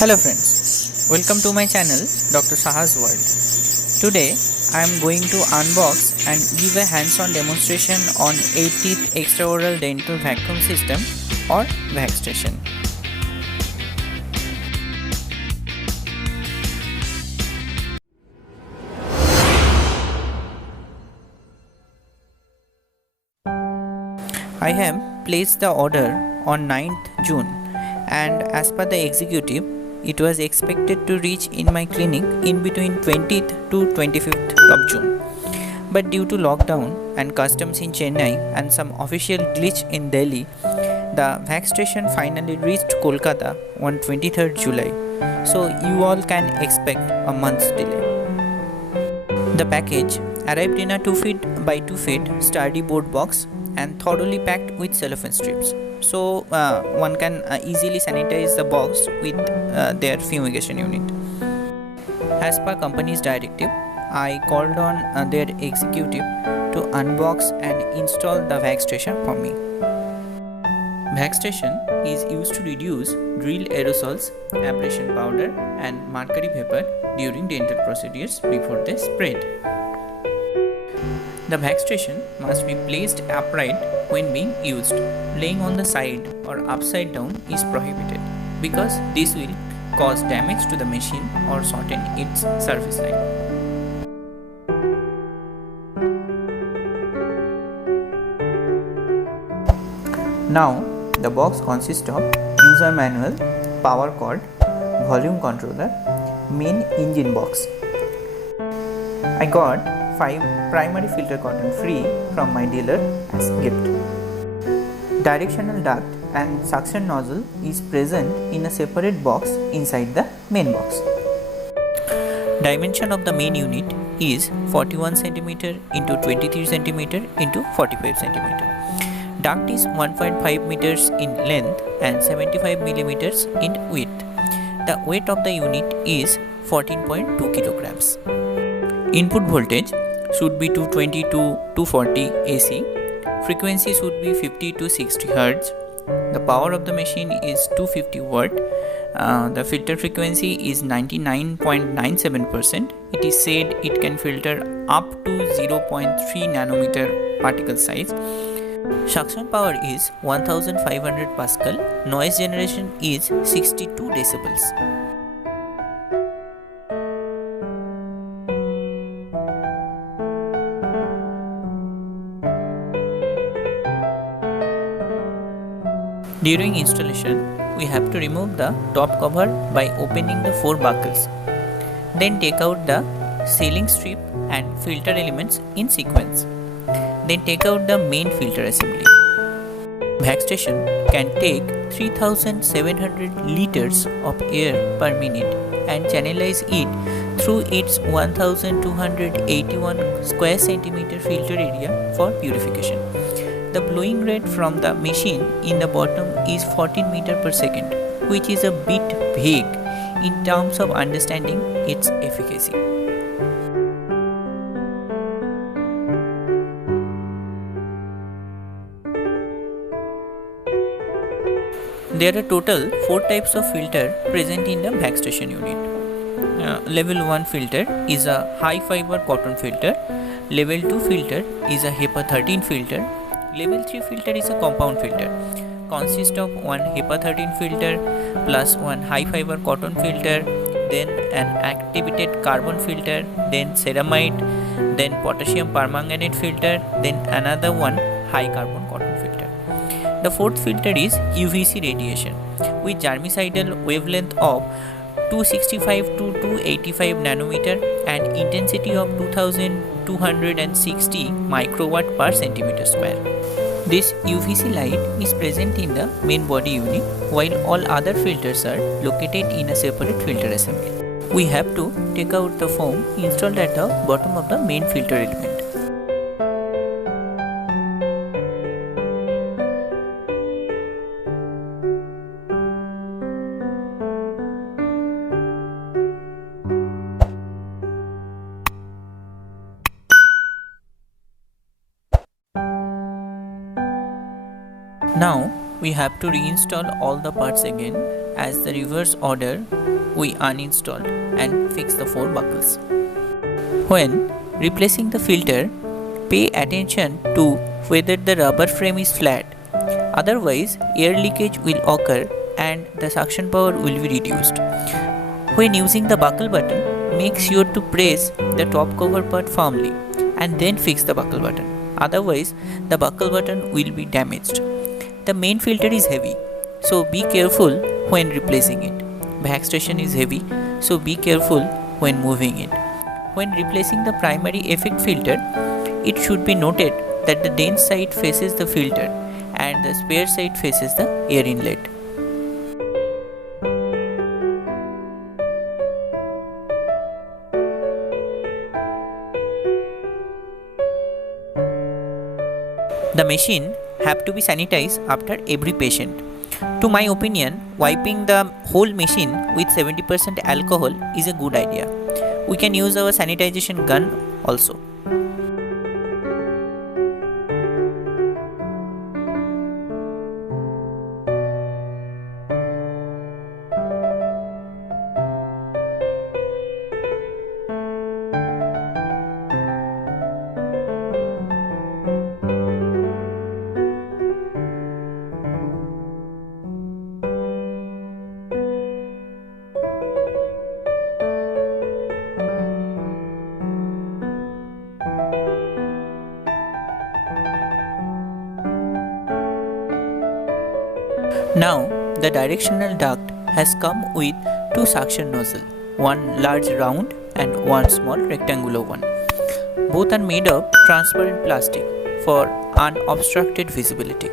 Hello friends, welcome to my channel Dr. Saha's World. Today I am going to unbox and give a hands-on demonstration on 18th extraoral dental vacuum system or Vacstation. I have placed the order on 9th June and as per the executive, it was expected to reach in my clinic in between 20th to 25th of June. But due to lockdown and customs in Chennai and some official glitch in Delhi, the Vacstation finally reached Kolkata on 23rd July. So you all can expect a month's delay. The package arrived in a 2 feet by 2 feet sturdy board box and thoroughly packed with cellophane strips. So one can easily sanitize the box with their fumigation unit. As per company's directive, I called on their executive to unbox and install the Vacstation for me. Vacstation is used to reduce drill aerosols, abrasion powder and mercury vapor during dental procedures before they spread. The Vacstation must be placed upright when being used. Laying on the side or upside down is prohibited because this will cause damage to the machine or shorten its service life. Now the box consists of user manual, power cord, volume controller, main engine box. I got 5 primary filter cotton free from my dealer as gift. Directional duct and suction nozzle is present in a separate box inside the main box. Dimension of the main unit is 41 cm into 23 cm into 45 cm. Duct is 1.5 meters in length and 75 millimeters in width. The weight of the unit is 14.2 kilograms. Input voltage should be 220 to 240 AC. Frequency should be 50 to 60 Hz. The power of the machine is 250 watt. The filter frequency is 99.97%. It is said it can filter up to 0.3 nanometer particle size. Suction power is 1500 Pascal. Noise generation is 62 decibels. During installation, we have to remove the top cover by opening the 4 buckles. Then take out the sealing strip and filter elements in sequence. Then take out the main filter assembly. Vacstation can take 3700 liters of air per minute and channelize it through its 1281 square centimeter filter area for purification. The blowing rate from the machine in the bottom is 14 meters per second, which is a bit vague in terms of understanding its efficacy. There are total 4 types of filter present in the Vacstation unit. Level 1 filter is a high fiber cotton filter. Level 2 filter is a HEPA 13 filter. Level 3 filter is a compound filter. Consists of one HEPA 13 filter plus one high fiber cotton filter, then an activated carbon filter, then ceramide, then potassium permanganate filter, then another one high carbon cotton filter. The fourth filter is UVC radiation with germicidal wavelength of 265 to 285 nanometer and intensity of 2260 microwatt per centimeter square. This UVC light is present in the main body unit while all other filters are located in a separate filter assembly. We have to take out the foam installed at the bottom of the main filter element. Now we have to reinstall all the parts again as the reverse order, we uninstalled and fixed the 4 buckles. When replacing the filter, pay attention to whether the rubber frame is flat, otherwise air leakage will occur and the suction power will be reduced. When using the buckle button, make sure to press the top cover part firmly and then fix the buckle button, otherwise the buckle button will be damaged. The main filter is heavy, so be careful when replacing it. Vacstation is heavy, so be careful when moving it. When replacing the primary effect filter, it should be noted that the dense side faces the filter and the spare side faces the air inlet. The machine have to be sanitized after every patient. To my opinion, wiping the whole machine with 70% alcohol is a good idea. We can use our sanitization gun also. Now, the directional duct has come with 2 suction nozzles, one large round and one small rectangular one. Both are made of transparent plastic for unobstructed visibility.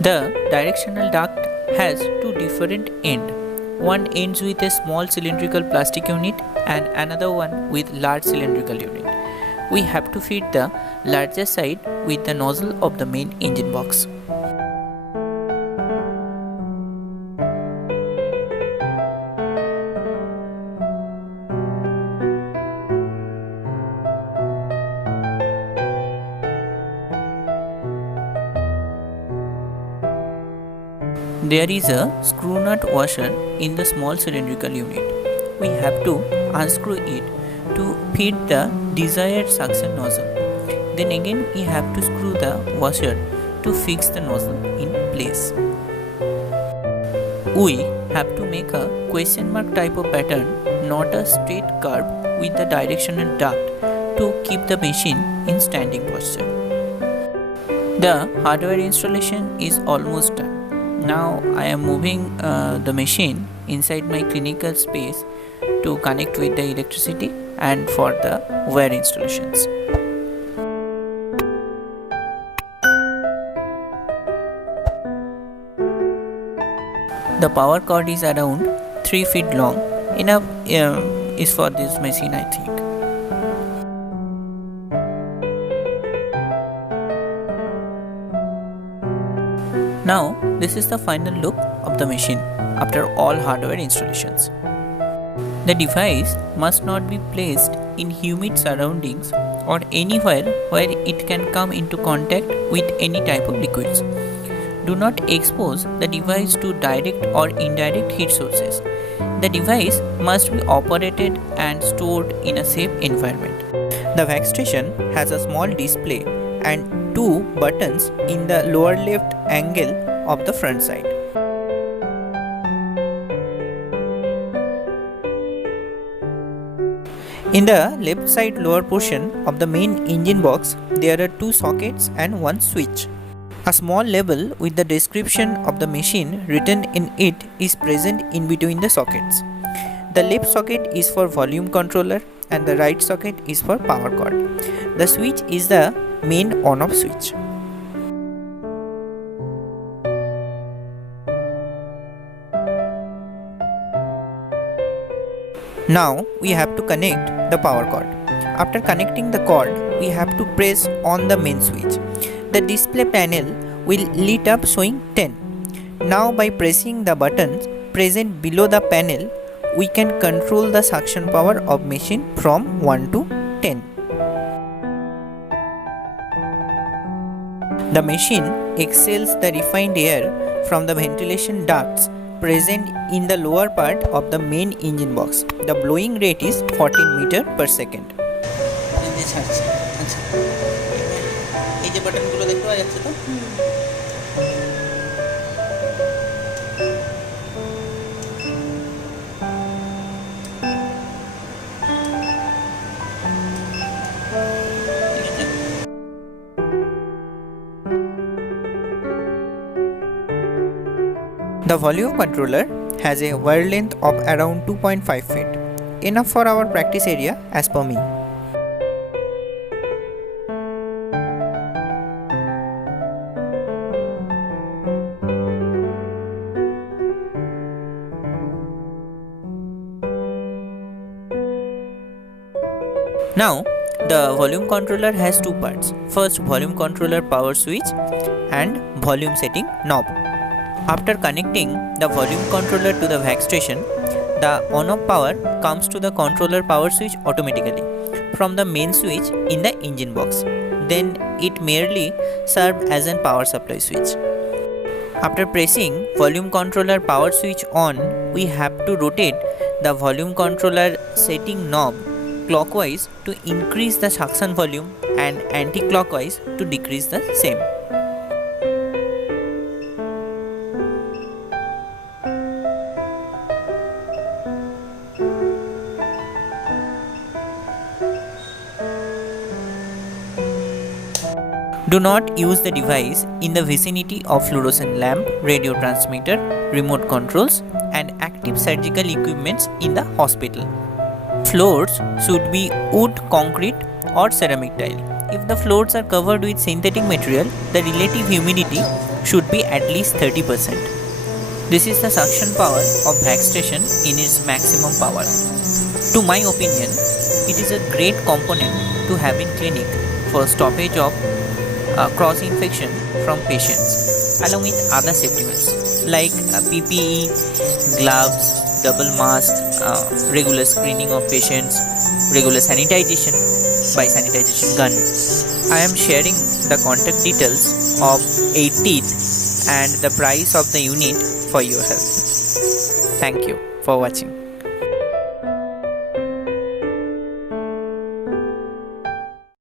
The directional duct has 2 different ends. One ends with a small cylindrical plastic unit and another one with large cylindrical unit. We have to feed the larger side with the nozzle of the main engine box. There is a screw nut washer in the small cylindrical unit. We have to unscrew it to feed the desired suction nozzle. Then again we have to screw the washer to fix the nozzle in place. We have to make a question mark type of pattern, not a straight curve, with the directional duct to keep the machine in standing posture. The hardware installation is almost done. Now I am moving the machine inside my clinical space to connect with the electricity and for the wire installations. The power cord is around 3 feet long. Enough is for this machine, I think. Now this is the final look of the machine after all hardware installations. The device must not be placed in humid surroundings or anywhere where it can come into contact with any type of liquids. Do not expose the device to direct or indirect heat sources. The device must be operated and stored in a safe environment. The Vacstation has a small display and 2 buttons in the lower left angle of the front side. In the left side lower portion of the main engine box, there are 2 sockets and 1 switch. A small label with the description of the machine written in it is present in between the sockets. The left socket is for volume controller and the right socket is for power cord. The switch is the main on-off switch. Now we have to connect the power cord. After connecting the cord, we have to press on the main switch. The display panel will light up showing 10. Now by pressing the buttons present below the panel, we can control the suction power of machine from 1 to 10. The machine exhales the refined air from the ventilation ducts present in the lower part of the main engine box. The blowing rate is 14 meter per second. The volume controller has a wire length of around 2.5 feet, enough for our practice area as per me. Now, the volume controller has two parts. First, volume controller power switch and volume setting knob. After connecting the volume controller to the vacstation, the on-off power comes to the controller power switch automatically from the main switch in the engine box. Then it merely serves as a power supply switch. After pressing volume controller power switch on, we have to rotate the volume controller setting knob clockwise to increase the suction volume and anti-clockwise to decrease the same. Do not use the device in the vicinity of fluorescent lamp, radio transmitter, remote controls and active surgical equipments in the hospital. Floors should be wood, concrete or ceramic tile. If the floors are covered with synthetic material, the relative humidity should be at least 30%. This is the suction power of vacstation in its maximum power. To my opinion, it is a great component to have in clinic for stoppage of cross-infection from patients, along with other safety measures like PPE, gloves, double mask, regular screening of patients, regular sanitization by sanitization gun. I am sharing the contact details of Eighteeth and the price of the unit for your help. Thank you for watching.